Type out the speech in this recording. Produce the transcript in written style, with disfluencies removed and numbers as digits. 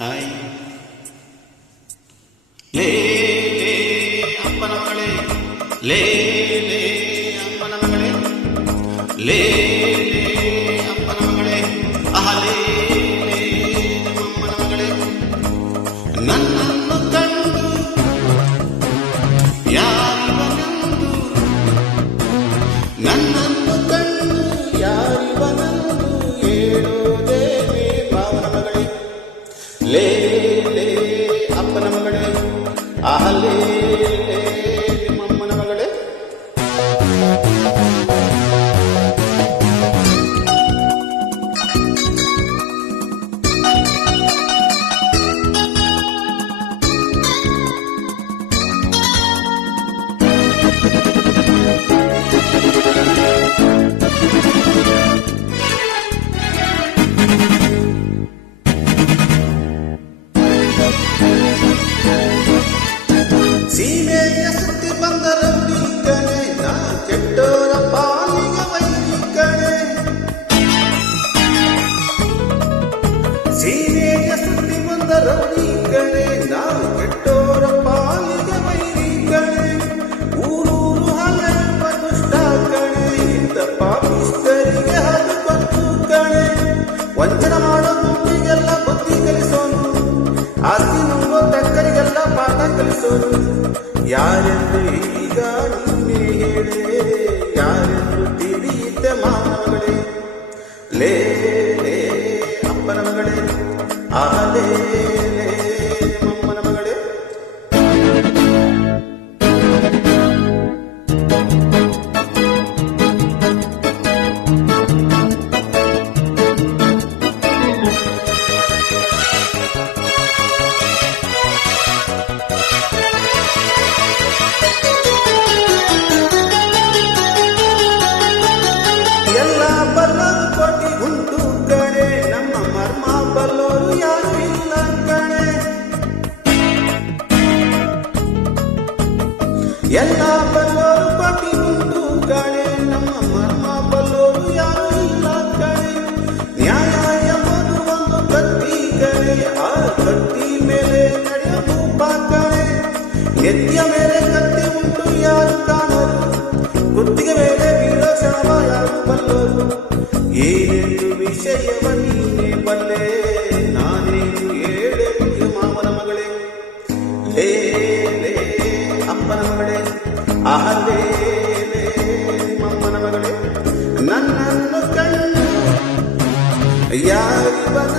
Hi ಲೇ ಲೇ ಅಪ್ಪನ ಮಗಳೇ, ಲೇ ಲೇ ಅಪ್ಪನ ಮಗಳೇ, ಲೇ ಲೇ ಅಪ್ಪನ ಮಗಳೇ, ಲೇ ಲೇ ಅಮ್ಮನ ಮಗಳೇ. ನನ್ನನ್ನು ಕಂಡು ಯಾರಿವನಂದು, ನನ್ನನ್ನು ಕಂಡು ಯಾರಿವನಂದು ಹೇಳೋದೇನೆ ಮಾವನ ಮಗಳೇ. ಲೇ ಲೇ ಅಪ್ಪನ ಮಗಳೇ, ಲೇ ಲೇ ನಿಮ್ಮಮ್ಮನ ಮಗಳೇ. ಸೀಮೆಯ ಸುತ್ತಿ ಬಂದ ರೌಡಿ ಕಣೆ, ನಾ ಕೆಟ್ಟೋರ ಪಾಲಿಗೆ ವೈರಿ ಕಣೆ. ಸೀಮೆಯ ಸುತ್ತಿ ಬಂದ ರೌಡಿ ಕಣೆ, ನಾ ಕೆಟ್ಟೋರ ಪಾಲಿಗೆ ವೈರಿ ಕಣೆ. ಊರೂರು ಹಲೆಯುವ ದುಷ್ಟ ಕಣೆ, ಇಂಥ ಪಾಪಿಸ್ತರಿಗೆ ಹದು ಗೊತ್ತು ಕಣೆ. ವಂಚನ ಮಾಡೋ ಗುಂಪಿಗೆಲ್ಲ ಬುದ್ಧಿ ಕಲಿಸೋನು, ಆಸ್ತಿ ನುಂಗೋ ತಕ್ಕರಿಗೆಲ್ಲ ಪಾಠ ಕಲಿಸೋನು. ಯಾರೆಂದು ಈಗ ನೀನೇ ಹೇಳೆ, ಯಾರೆಂದು ತಿಳಿಯಿತೆ ಮಾವನಗಳೇ. ಲೇ ಲೇ ಅಪ್ಪನ ಮಗಳೇ, ಲೇ ಲೇ ನಿಮ್ಮಮ್ಮನ ಮಗಳೇ. ಎಲ್ಲ ಬಲ್ಲರು ಕೋಟಿ ಉಂಟು ಕಣೆ, ನಮ್ಮ ಮರ್ಮ ಬಲ್ಲೋರು ಯಾರು ಇಲ್ಲ ಕಣೆ. ಎಲ್ಲ ಬಲ್ಲೋರು ಕೋಟಿ ಉಂಟು ಕಣೆ, ನಮ್ಮ ಮರ್ಮ ಬಲ್ಲೋರು ಯಾರು ಇಲ್ಲ ಕಣೆ. ನ್ಯಾಯ ಎಂಬುದು ಒಂದು ಕತ್ತಿ ಕಣೆ, ಆ ಕತ್ತಿ ಮೇಲೆ ನಡೆಯುವ ರೂಪ ಕಣೆ. ನೆತ್ತಿಯ ಮೇಲೆ ಕತ್ತಿ ಉಂಟು ಯಾರು ಕಾಣರು, ಕುತ್ತಿಗೆ ಮೇಲೆ ಬೀಳೋ ಕ್ಷಣ ಯಾರು ಬಲ್ಲೋರು. ಏನೆಂದು ವಿಷಯವ ನೀನೇ ಬಲ್ಲೆ, ನಾನೇನು ಹೇಳೆಂದು ಮಾವನ ಮಗಳೇ. ಲೇ ಲೇ ಅಪ್ಪನ ಮಗಳೇ, ಲೇ ಲೇ ನಿಮ್ಮಮ್ಮನ ಮಗಳೇ. ನನ್ನನ್ನು ಕಂಡು ಯಾರಿವನ